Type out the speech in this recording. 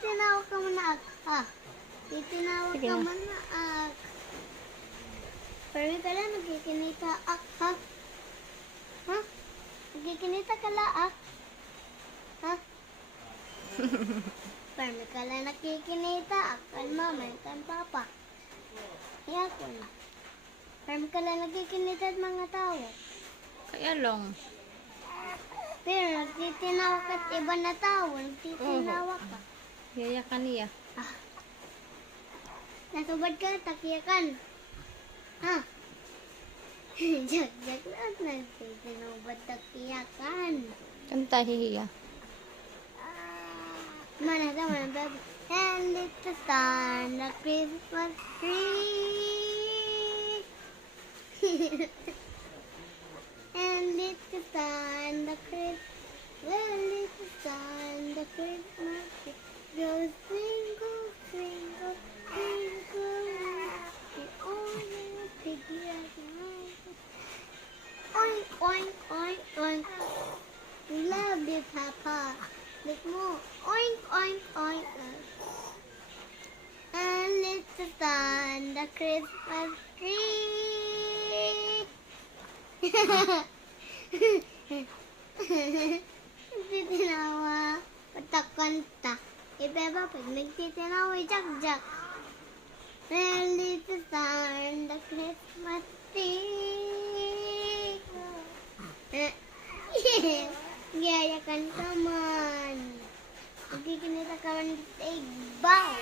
Titinawag ka muna ak. Ha? Titinawag Sige ka na. muna ak. Pero ka lang, nagkikinita ak, ha? Ha? Nagkikinita ka lang ak. Ha? Pero ka lang nakikinita ak. Kan mama, kan papa. Kaya ko na. Pero ka lang nagkikinita at mga tao. Kaya lang. Pero nagtitinawag ka at iba na tao. Nagtitinawag ka. Yaya ka niya. Ah. Nasubad ka, takiyakan. Ha? Jag-jag lang, nagtitinawag takiyakan. Kanta hihiya. Mana sama baby. And it's the star, the Christmas tree. And it's the star, the Christmas. Well, it's the star, the Christmas tree. Goes twinkle, twinkle, twinkle. The only piggy I can. Oink, oink, oink, oink. Love you, Papa. Look more. Oink, oink, oink. And it's the sun, the Christmas tree. Nagtitinawa. Patakanta. Iba pag nagtitinawa, jak-jak. And it's the sun, the Christmas tree. Gayakan ka man. Magkikinita ka man sa ibaw.